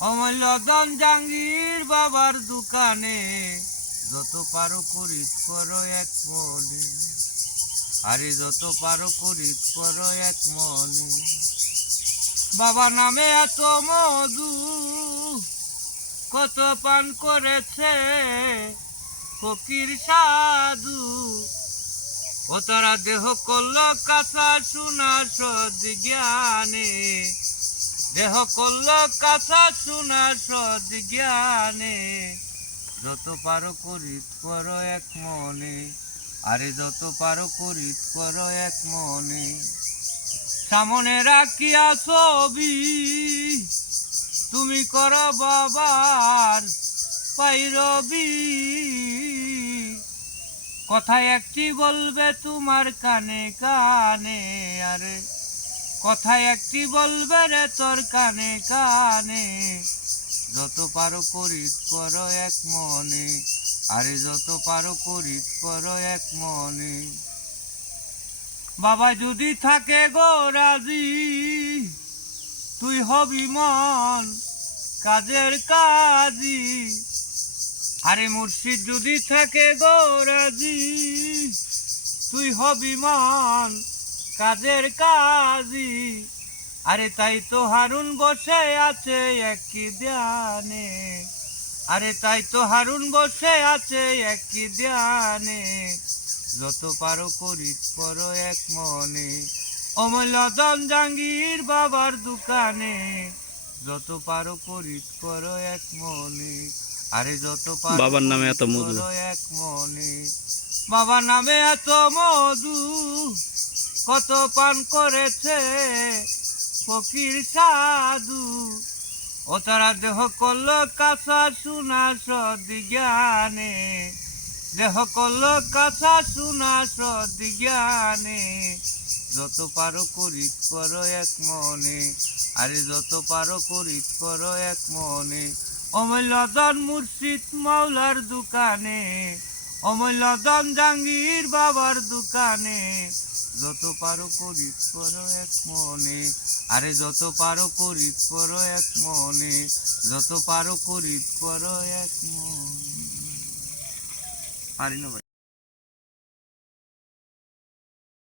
অমূল্যদন জাঙ্গির বাবার দোকানে। যত পারো করিত করো এক মনে। আরে যত পারো করিত করো এক মনে। বাবা নামে এত মধু, কত পান করেছে ফকির সাধু। ও তারা দেহ করল কাঁচা সোনা সদ জ্ঞানে। দেহ করল কাঁচা সোনা সদ জ্ঞানে। যত পারো করিত করো এক মনে। আরে যত পারো করিত করো এক মনে। সামনে রাখিয়া ছবি তুমি করো বাবার পাইরবি। কথা একটি বলবে তোমার কানে কানে। আরে কথা একটি বলবে রে তোর কানে কানে। যত পারো করিত করো এক মনে, আরে যত পারো করিত করো এক মনে। বাবা যদি থাকে গো রাজি, তুই হবি মন কাজের কাজী। আরে মুর্শিদ যদি থাকে গো রাজি, তুই হবি মন কাজের কাজী আরে তাই তো হারুন বসে আছে একই ধ্যানে। আরে তাই তো হারুন বসে আছে একই ধ্যানে। যত পারো করো এক মনে। অমূল্যদন জাঙ্গির বাবার দোকানে। যত পারো করো এক মনে। আরে যত পারো বাবার নামে এত মধু। এক মনে। বাবার নামে এত মধু। কত পান করেছে ফকির সাধু। ও তারা দেহ করল কাঁচা সোনা সদ জ্ঞানে দেহ করল কাঁচা সোনা সদ জ্ঞানে যত পারো করিত করো এক মনে, আরে যত পারো করিত করো এক মনে। অমূল্যদন মুর্শিদ মাওলার দোকানে অমূল্যদন জাঙ্গির বাবার দোকানে। যত পারো করি পরো এক মনে। আরে যত পারো করি পরো এক মনে। যত পারো করি পরো এক মনে। পারি না।